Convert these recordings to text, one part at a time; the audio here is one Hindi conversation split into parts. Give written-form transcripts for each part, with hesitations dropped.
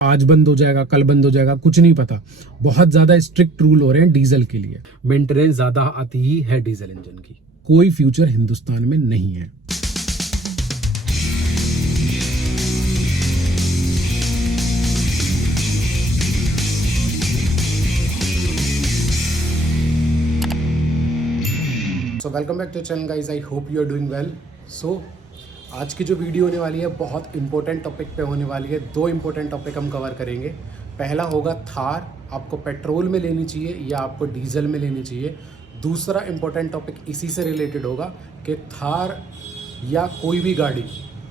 आज बंद हो जाएगा, कल बंद हो जाएगा, कुछ नहीं पता। बहुत ज्यादा स्ट्रिक्ट रूल हो रहे हैं डीजल के लिए। मेंटेनेंस ज्यादा आती ही है डीजल इंजन की। कोई फ्यूचर हिंदुस्तान में नहीं है। So welcome back to channel guys, I hope you are doing well. So आज की जो वीडियो होने वाली है बहुत इंपॉर्टेंट टॉपिक पे होने वाली है। दो इंपॉर्टेंट टॉपिक हम कवर करेंगे। पहला होगा थार आपको पेट्रोल में लेनी चाहिए या आपको डीजल में लेनी चाहिए। दूसरा इंपॉर्टेंट टॉपिक इसी से रिलेटेड होगा कि थार या कोई भी गाड़ी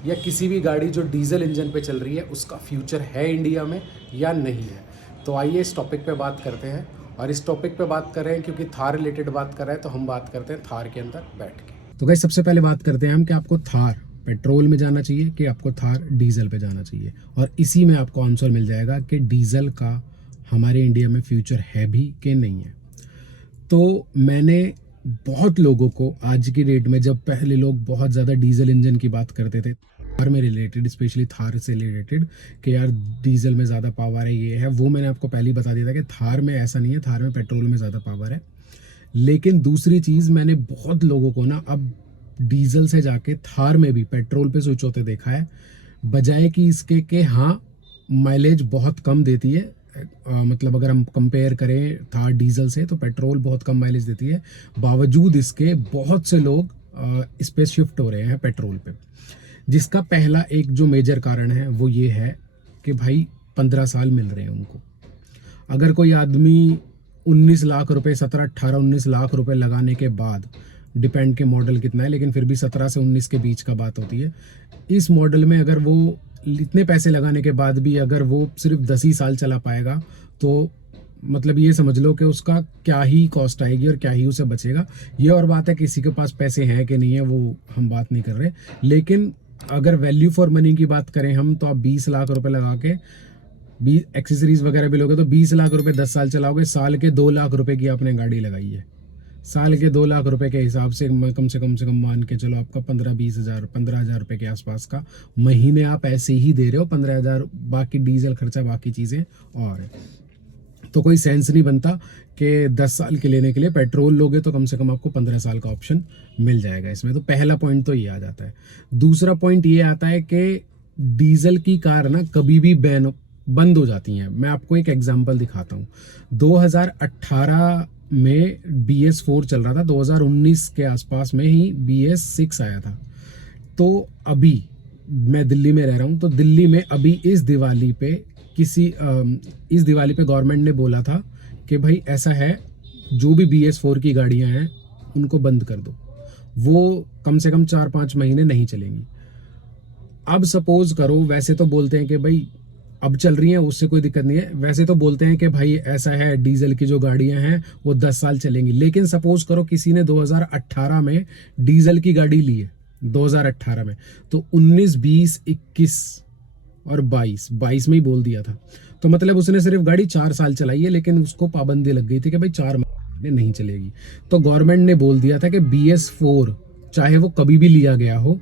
या किसी भी गाड़ी जो डीजल इंजन पे चल रही है उसका फ्यूचर है इंडिया में या नहीं है। तो आइए इस टॉपिक पे बात करते हैं। और इस टॉपिक पे बात कर रहे हैं क्योंकि थार रिलेटेड बात कर रहे हैं, तो हम बात करते हैं थार के अंदर बैठ के। तो गाइस सबसे पहले बात करते हैं हम कि आपको थार पेट्रोल में जाना चाहिए कि आपको थार डीजल पे जाना चाहिए। और इसी में आपको आंसर मिल जाएगा कि डीजल का हमारे इंडिया में फ्यूचर है भी कि नहीं है। तो मैंने बहुत लोगों को आज की डेट में, जब पहले लोग बहुत ज़्यादा डीजल इंजन की बात करते थे थार में रिलेटेड, स्पेशली थार से रिलेटेड कि यार डीजल में ज़्यादा पावर है, ये है वो, मैंने आपको पहले ही बता दिया था कि थार में ऐसा नहीं है, थार में पेट्रोल में ज़्यादा पावर है। लेकिन दूसरी चीज़, मैंने बहुत लोगों को ना अब डीजल से जाके थार में भी पेट्रोल पे स्विच होते देखा है, बजाय कि इसके कि हाँ माइलेज बहुत कम देती है। मतलब अगर हम कंपेयर करें थार डीजल से तो पेट्रोल बहुत कम माइलेज देती है, बावजूद इसके बहुत से लोग इस पे शिफ्ट हो रहे हैं पेट्रोल पे। जिसका पहला एक जो मेजर कारण है वो ये है कि भाई 15 साल मिल रहे हैं उनको। अगर कोई आदमी 19 लाख रुपए, 17, 18, 19 लाख रुपए लगाने के बाद, डिपेंड के मॉडल कितना है, लेकिन फिर भी 17 से 19 के बीच का बात होती है, इस मॉडल में अगर वो इतने पैसे लगाने के बाद भी अगर वो सिर्फ 10 ही साल चला पाएगा तो मतलब ये समझ लो कि उसका क्या ही कॉस्ट आएगी और क्या ही उसे बचेगा। ये और बात है किसी के पास पैसे हैं कि नहीं है वो हम बात नहीं कर रहे। लेकिन अगर वैल्यू फॉर मनी की बात करें हम, तो आप 20 लाख रुपए लगा के 20 एक्सेसरीज वगैरह भी लोगे तो 20 लाख रुपए 10 साल चलाओगे, साल के 2 लाख रुपए की आपने गाड़ी लगाई है। साल के 2 लाख रुपए के हिसाब से कम से कम मान के चलो आपका 15-20 हज़ार रुपए के आसपास का महीने आप ऐसे ही दे रहे हो। 15,000 बाकी डीजल खर्चा, बाकी चीज़ें और है। तो कोई सेंस नहीं बनता कि 10 साल के लेने के लिए पेट्रोल लोगे तो कम से कम आपको 15 साल का ऑप्शन मिल जाएगा इसमें। तो पहला पॉइंट तो ये आ जाता है। दूसरा पॉइंट ये आता है कि डीजल की कार ना कभी भी बंद हो जाती हैं। मैं आपको एक एग्जांपल दिखाता हूँ। 2018 में BS4 चल रहा था, 2019 के आसपास में ही BS6 आया था। तो अभी मैं दिल्ली में रह रहा हूँ, तो दिल्ली में अभी इस दिवाली पे गवर्नमेंट ने बोला था कि भाई ऐसा है, जो भी BS4 की गाड़ियां हैं उनको बंद कर दो। वो कम से कम 4-5 महीने नहीं चलेंगी। अब सपोज करो, वैसे तो बोलते हैं कि भाई अब चल रही हैं उससे कोई दिक्कत नहीं है, वैसे तो बोलते हैं कि भाई ऐसा है डीजल की जो गाड़ियां हैं वो 10 साल चलेंगी। लेकिन सपोज करो किसी ने 2018 में डीजल की गाड़ी ली है, 2018 में, तो 19, 20, 21 और 22 में ही बोल दिया था। तो मतलब उसने सिर्फ गाड़ी 4 साल चलाई है, लेकिन उसको पाबंदी लग गई थी कि भाई 4 महीने नहीं चलेगी। तो गवर्नमेंट ने बोल दिया था कि BS4 चाहे वो कभी भी लिया गया हो,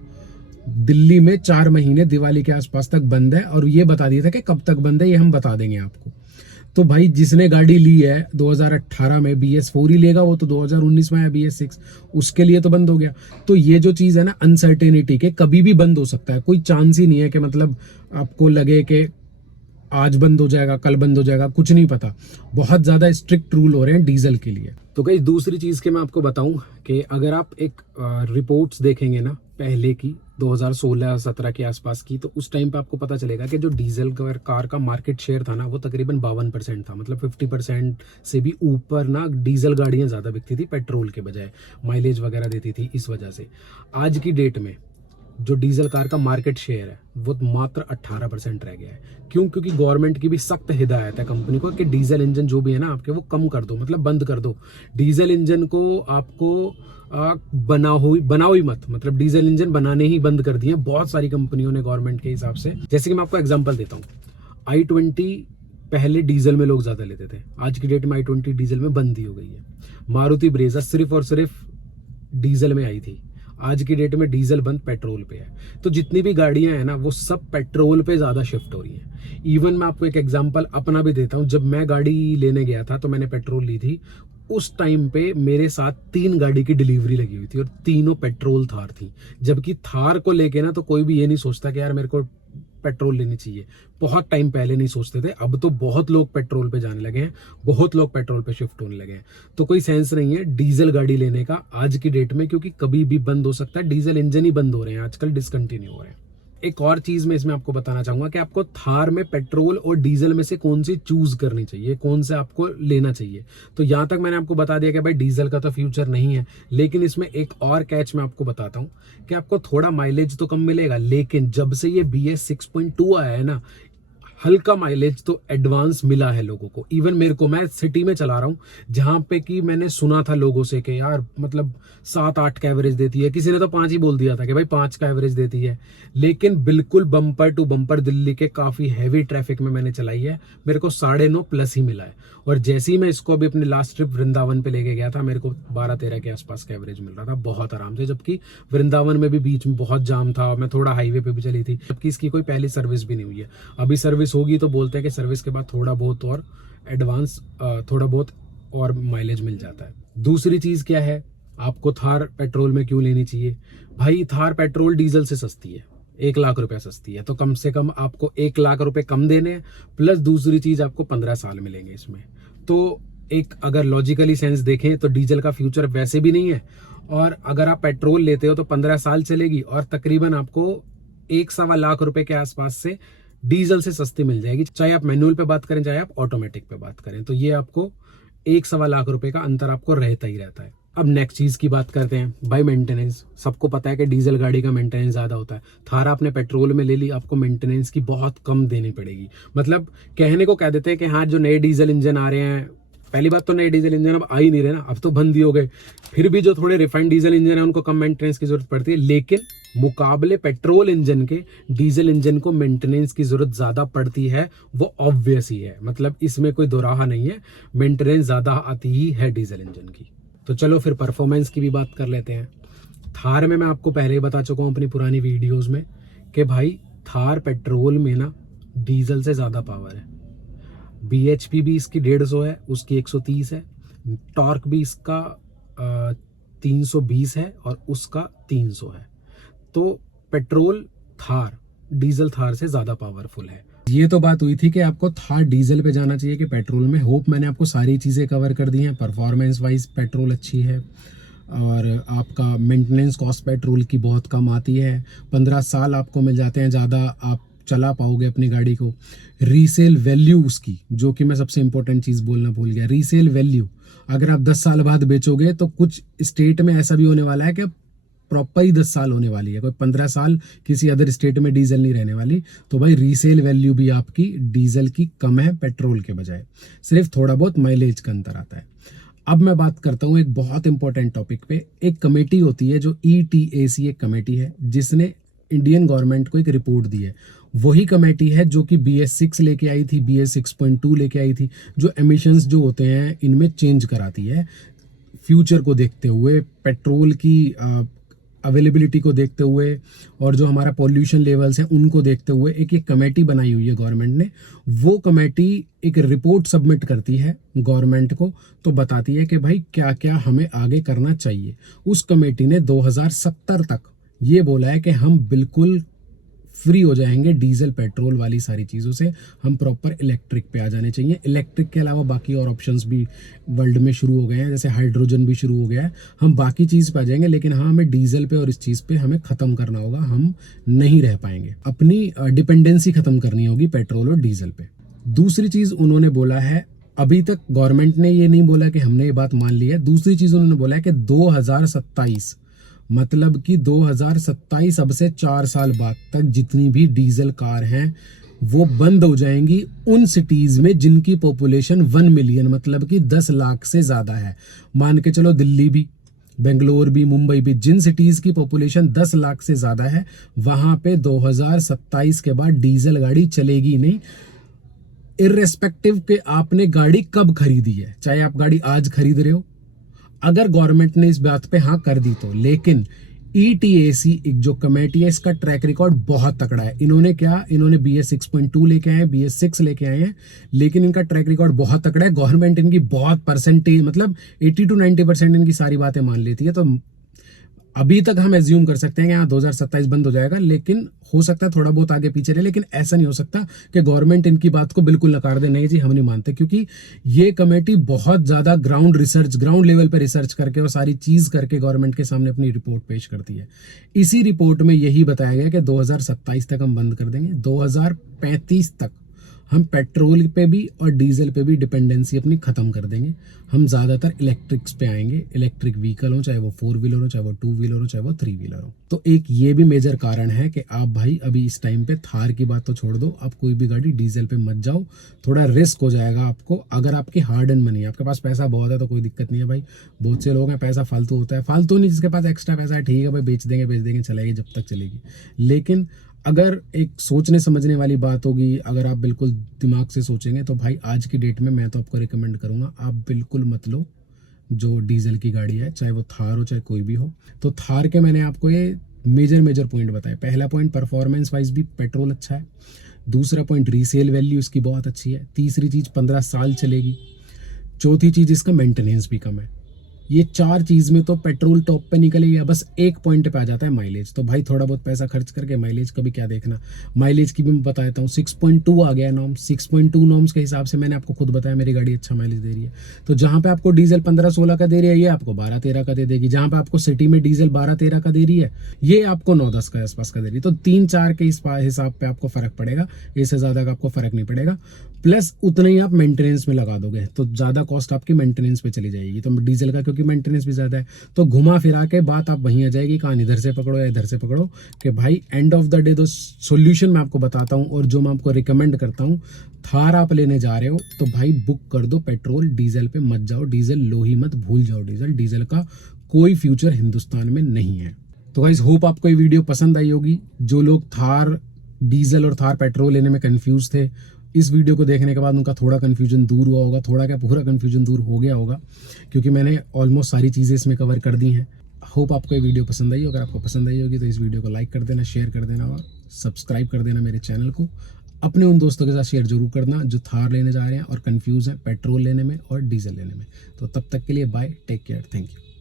दिल्ली में 4 महीने दिवाली के आसपास तक बंद है। और ये बता दिया था कि कब तक बंद है ये हम बता देंगे आपको। तो भाई जिसने गाड़ी ली है 2018 में BS4 ही लेगा, वो तो 2019 में आया BS6, उसके लिए तो बंद हो गया। तो ये जो चीज़ है ना अनसर्टेनिटी के, कभी भी बंद हो सकता है, कोई चांस ही नहीं है कि मतलब आपको लगे कि आज बंद हो जाएगा, कल बंद हो जाएगा, कुछ नहीं पता। बहुत ज़्यादा स्ट्रिक्ट रूल हो रहे हैं डीजल के लिए। तो गाइस दूसरी चीज़ के मैं आपको बताऊं कि अगर आप एक रिपोर्ट्स देखेंगे ना पहले की 2016-17 के आसपास की, तो उस टाइम पे आपको पता चलेगा कि जो डीजल कार का मार्केट शेयर था ना वो तकरीबन 52% था। मतलब 50% से भी ऊपर ना डीजल गाड़ियाँ ज़्यादा बिकती थी पेट्रोल के बजाय, माइलेज वगैरह देती थी इस वजह से। आज की डेट में जो डीजल कार का मार्केट शेयर है वो मात्र 18% रह गया है। क्यों? क्योंकि गवर्नमेंट की भी सख्त हिदायत है कंपनी को कि डीजल इंजन जो भी है ना आपके, वो कम कर दो, मतलब बंद कर दो। डीजल इंजन को आपको बनाओ ही मत, मतलब डीजल इंजन बनाने ही बंद कर दिए बहुत सारी कंपनियों ने गवर्नमेंट के हिसाब से। जैसे कि मैं आपको एग्जांपल देता हूँ, i20 पहले डीजल में लोग ज्यादा लेते थे, आज की डेट में i20 डीजल में बंद ही हो गई है। मारुति ब्रेजा सिर्फ और सिर्फ डीजल में आई थी, आज की डेट में डीजल बंद, पेट्रोल पे है। तो जितनी भी गाड़ियां हैं ना वो सब पेट्रोल पे ज़्यादा शिफ्ट हो रही हैं। इवन मैं आपको एक एग्जांपल अपना भी देता हूँ। जब मैं गाड़ी लेने गया था तो मैंने पेट्रोल ली थी, उस टाइम पे मेरे साथ 3 गाड़ी की डिलीवरी लगी हुई थी और तीनों पेट्रोल थार थी। जबकि थार को लेके ना तो कोई भी ये नहीं सोचता कि यार मेरे को पेट्रोल लेनी चाहिए। बहुत टाइम पहले नहीं सोचते थे, अब तो बहुत लोग पेट्रोल पे जाने लगे हैं, बहुत लोग पेट्रोल पे शिफ्ट होने लगे हैं। तो कोई सेंस नहीं है डीजल गाड़ी लेने का आज की डेट में, क्योंकि कभी भी बंद हो सकता है। डीजल इंजन ही बंद हो रहे हैं आजकल, डिसकंटिन्यू हो रहे हैं। एक और चीज मैं इसमें आपको बताना चाहूंगा कि आपको थार में पेट्रोल और डीजल में से कौन सी चूज करनी चाहिए, कौन से आपको लेना चाहिए। तो यहां तक मैंने आपको बता दिया कि भाई डीजल का तो फ्यूचर नहीं है, लेकिन इसमें एक और कैच मैं आपको बताता हूं कि आपको थोड़ा माइलेज तो कम मिलेगा, लेकिन जब से ये BS 6.2 आया है ना, हल्का माइलेज तो एडवांस मिला है लोगों को। इवन मेरे को, मैं सिटी में चला रहा हूँ जहां पे कि मैंने सुना था लोगों से कि यार मतलब 7-8 का एवरेज देती है, किसी ने तो 5 ही बोल दिया था कि भाई 5 का एवरेज देती है। लेकिन बिल्कुल बम्पर टू बम्पर दिल्ली के काफी हैवी ट्रैफिक में मैंने चलाई है, मेरे को 9.5+ ही मिला है। और जैसे ही मैं इसको अभी अपने लास्ट ट्रिप वृंदावन पे लेके गया था, मेरे को 12-13 के आसपास का एवरेज मिल रहा था बहुत आराम से। जबकि वृंदावन में भी बीच में बहुत जाम था, मैं थोड़ा हाईवे पे भी चली थी, जबकि इसकी कोई पहली सर्विस भी नहीं हुई है। अभी सर्विस होगी तो बोलते हैं कि सर्विस के बाद थोड़ा बहुत और एडवांस, थोड़ा बहुत और माइलेज मिल जाता है। दूसरी चीज क्या है, आपको थार पेट्रोल में क्यों लेनी चाहिए? भाई थार पेट्रोल डीजल से सस्ती है, 1 लाख रुपया सस्ती है, तो कम से कम आपको 1 लाख रुपए कम देने हैं, प्लस दूसरी चीज आपको 15 साल मिलेंगे इसमें। तो एक अगर लॉजिकली सेंस देखें तो डीजल का फ्यूचर वैसे भी नहीं है, और अगर आप पेट्रोल लेते हो तो 15 साल चलेगी और तकरीबन आपको 1-1.25 लाख रुपए के आसपास से डीजल से सस्ती मिल जाएगी, चाहे आप मैनुअल पे बात करें चाहे आप ऑटोमेटिक पे बात करें। तो ये आपको 1-1.25 लाख रुपए का अंतर आपको रहता ही रहता है। अब नेक्स्ट चीज की बात करते हैं भाई, मेंटेनेंस। सबको पता है कि डीजल गाड़ी का मेंटेनेंस ज्यादा होता है। थार आपने पेट्रोल में ले ली, आपको मेंटेनेंस की बहुत कम देनी पड़ेगी। मतलब कहने को कह देते हैं कि हाँ जो नए डीजल इंजन आ रहे हैं, पहली बात तो नए डीजल इंजन अब आ ही नहीं रहे ना, अब तो बंद ही हो गए। फिर भी जो थोड़े रिफाइंड डीजल इंजन है उनको कम मेंटेनेंस की जरूरत पड़ती है, लेकिन मुकाबले पेट्रोल इंजन के डीजल इंजन को मेंटेनेंस की जरूरत ज्यादा पड़ती है। वो ऑब्वियस ही है, मतलब इसमें कोई दोराहा नहीं है, मेंटेनेंस ज्यादा आती ही है डीजल इंजन की। तो चलो फिर परफॉर्मेंस की भी बात कर लेते हैं। थार में मैं आपको पहले ही बता चुका हूँ अपनी पुरानी वीडियोस में कि भाई थार पेट्रोल में ना डीजल से ज्यादा पावर है। BHP भी इसकी 150 है, उसकी 130 है, टॉर्क भी इसका 320 है और उसका 300 है। तो पेट्रोल थार डीजल थार से ज्यादा पावरफुल है। ये तो बात हुई थी कि आपको थार डीजल पे जाना चाहिए कि पेट्रोल में। होप मैंने आपको सारी चीज़ें कवर कर दी हैं। परफॉर्मेंस वाइज पेट्रोल अच्छी है और आपका मेंटेनेंस कॉस्ट पेट्रोल की बहुत कम आती है। 15 साल आपको मिल जाते हैं, ज़्यादा आप चला पाओगे अपनी गाड़ी को। रीसेल वैल्यू उसकी, जो कि मैं सबसे इंपॉर्टेंट चीज़ बोलना भूल गया, रीसेल वैल्यू अगर आप 10 साल बाद बेचोगे तो कुछ स्टेट में ऐसा भी होने वाला है कि प्रॉपर ही 10 साल होने वाली है, कोई 15 साल किसी अदर स्टेट में डीजल नहीं रहने वाली। तो भाई रीसेल वैल्यू भी आपकी डीजल की कम है पेट्रोल के बजाय, सिर्फ थोड़ा बहुत माइलेज का अंतर आता है। अब मैं बात करता हूँ एक बहुत इंपॉर्टेंट टॉपिक पे। एक कमेटी होती है जो ETAC एक कमेटी है जिसने इंडियन गवर्नमेंट को एक रिपोर्ट दी है। वही कमेटी है जो कि BS 6 लेके आई थी, BS 6.2 लेके आई थी, जो एमिशंस जो होते हैं इनमें चेंज कराती है। फ्यूचर को देखते हुए, पेट्रोल की अवेलेबिलिटी को देखते हुए और जो हमारा पॉल्यूशन लेवल्स हैं उनको देखते हुए एक कमेटी बनाई हुई है गवर्नमेंट ने। वो कमेटी एक रिपोर्ट सबमिट करती है गवर्नमेंट को, तो बताती है कि भाई क्या क्या हमें आगे करना चाहिए। उस कमेटी ने 2070 तक ये बोला है कि हम बिल्कुल फ्री हो जाएंगे डीजल पेट्रोल वाली सारी चीज़ों से, हम प्रॉपर इलेक्ट्रिक पे आ जाने चाहिए। इलेक्ट्रिक के अलावा बाकी और ऑप्शंस भी वर्ल्ड में शुरू हो गए हैं, जैसे हाइड्रोजन भी शुरू हो गया है। हम बाकी चीज़ पे आ जाएंगे, लेकिन हाँ हमें डीजल पे और इस चीज़ पे हमें ख़त्म करना होगा, हम नहीं रह पाएंगे। अपनी डिपेंडेंसी ख़त्म करनी होगी पेट्रोल और डीजल पे। दूसरी चीज़ उन्होंने बोला है, अभी तक गवर्नमेंट ने ये नहीं बोला कि हमने ये बात मान ली है, दूसरी चीज़ उन्होंने बोला है कि 2027 मतलब कि 2027 अब से 4 साल बाद तक जितनी भी डीजल कार हैं वो बंद हो जाएंगी उन सिटीज में जिनकी पॉपुलेशन 1 मिलियन मतलब कि 10 लाख से ज्यादा है। मान के चलो दिल्ली भी, बेंगलोर भी, मुंबई भी, जिन सिटीज की पॉपुलेशन 10 लाख से ज्यादा है वहां पे 2027 के बाद डीजल गाड़ी चलेगी नहीं। इर्रेस्पेक्टिव के आपने गाड़ी कब खरीदी है, चाहे आप गाड़ी आज खरीद रहे हो, अगर गवर्नमेंट ने इस बात पे हाँ कर दी तो। लेकिन ETAC एक जो कमेटी है, इसका ट्रैक रिकॉर्ड बहुत तगड़ा है। इन्होंने BS 6.2 लेके आए हैं, BS 6 लेके आए हैं, लेकिन इनका ट्रैक रिकॉर्ड बहुत तगड़ा है। गवर्नमेंट इनकी बहुत परसेंटेज, मतलब 80 to 90% इनकी सारी बातें मान लेती है। तो अभी तक हम एज्यूम कर सकते हैं कि हाँ 2027 बंद हो जाएगा, लेकिन हो सकता है थोड़ा बहुत आगे पीछे रहे, लेकिन ऐसा नहीं हो सकता कि गवर्नमेंट इनकी बात को बिल्कुल नकार दे, नहीं जी हम नहीं मानते, क्योंकि ये कमेटी बहुत ज़्यादा ग्राउंड लेवल पर रिसर्च करके और सारी चीज़ करके गवर्नमेंट के सामने अपनी रिपोर्ट पेश करती है। इसी रिपोर्ट में यही बताया गया कि 2027 तक हम बंद कर देंगे, 2035 तक हम पेट्रोल पे भी और डीजल पे भी डिपेंडेंसी अपनी ख़त्म कर देंगे। हम ज़्यादातर इलेक्ट्रिक्स पे आएंगे, इलेक्ट्रिक व्हीकल हो, चाहे वो 4 व्हीलर हो, चाहे वो 2 व्हीलर हो, चाहे वो 3 व्हीलर हो। तो एक ये भी मेजर कारण है कि आप भाई अभी इस टाइम पे थार की बात तो छोड़ दो, आप कोई भी गाड़ी डीजल पे मत जाओ, थोड़ा रिस्क हो जाएगा आपको। अगर आपकी हार्ड एंड मनी, आपके पास पैसा बहुत है तो कोई दिक्कत नहीं है भाई। बहुत से लोग हैं पैसा फालतू होता है, फालतू नहीं, जिसके पास एक्स्ट्रा पैसा है ठीक है भाई, बेच देंगे चलेगी जब तक चलेगी। लेकिन अगर एक सोचने समझने वाली बात होगी, अगर आप बिल्कुल दिमाग से सोचेंगे, तो भाई आज की डेट में मैं तो आपको रिकमेंड करूंगा आप बिल्कुल मत लो जो डीजल की गाड़ी है, चाहे वो थार हो चाहे कोई भी हो। तो थार के मैंने आपको ये मेजर पॉइंट बताए। पहला पॉइंट, परफॉर्मेंस वाइज भी पेट्रोल अच्छा है। दूसरा पॉइंट, रीसेल वैल्यू इसकी बहुत अच्छी है। तीसरी चीज़, 15 साल चलेगी। चौथी चीज़, इसका मेंटेनेंस भी कम है। ये 4 चीज़ में तो पेट्रोल टॉप पे निकले गया। बस एक पॉइंट पे आ जाता है माइलेज। तो भाई थोड़ा बहुत पैसा खर्च करके माइलेज का भी क्या देखना। माइलेज की भी मैं बता देता हूँ, 6.2 आ गया नॉर्म। 6.2 नॉर्म्स के हिसाब से मैंने आपको खुद बताया मेरी गाड़ी अच्छा माइलेज दे रही है। तो जहाँ पे आपको डीजल 15-16 का दे रही है, ये आपको 12-13 का दे देगी। जहाँ पे आपको सिटी में डीजल 12-13 का दे रही है, ये आपको 9-10 के आसपास का दे रही है। तो 3-4 के हिसाब पे आपको फर्क पड़ेगा, इससे ज़्यादा का आपको फर्क नहीं पड़ेगा। प्लस उतना ही आप मेंटेनेंस में लगा दोगे तो ज़्यादा कॉस्ट आपकी मेंटेनेंस पे चली जाएगी। तो डीजल का क्योंकि मेंटेनेंस भी ज़्यादा है, तो घुमा फिरा के बात आप वहीं आ जाएगी, कान इधर से पकड़ो या इधर से पकड़ो, कि भाई एंड ऑफ द डे तो सोल्यूशन मैं आपको बताता हूँ और जो मैं आपको रिकमेंड करता हूँ। थार आप लेने जा रहे हो तो भाई बुक कर दो पेट्रोल, डीजल पे मत जाओ। डीजल लो ही मत, भूल जाओ डीजल का कोई फ्यूचर हिंदुस्तान में नहीं है। तो गाइस होप आपको ये वीडियो पसंद आई होगी। जो लोग थार डीजल और थार पेट्रोल लेने में कंफ्यूज थे, इस वीडियो को देखने के बाद उनका थोड़ा कन्फ्यूजन दूर हुआ होगा, थोड़ा क्या पूरा कन्फ्यूजन दूर हो गया होगा, क्योंकि मैंने ऑलमोस्ट सारी चीज़ें इसमें कवर कर दी हैं। होप आपको ये वीडियो पसंद आई। अगर आपको पसंद आई होगी तो इस वीडियो को लाइक कर देना, शेयर कर देना और सब्सक्राइब कर देना मेरे चैनल को। अपने उन दोस्तों के साथ शेयर जरूर करना जो थार लेने जा रहे हैं और कन्फ्यूज़ हैं पेट्रोल लेने में और डीजल लेने में। तो तब तक के लिए bye, take care, thank you.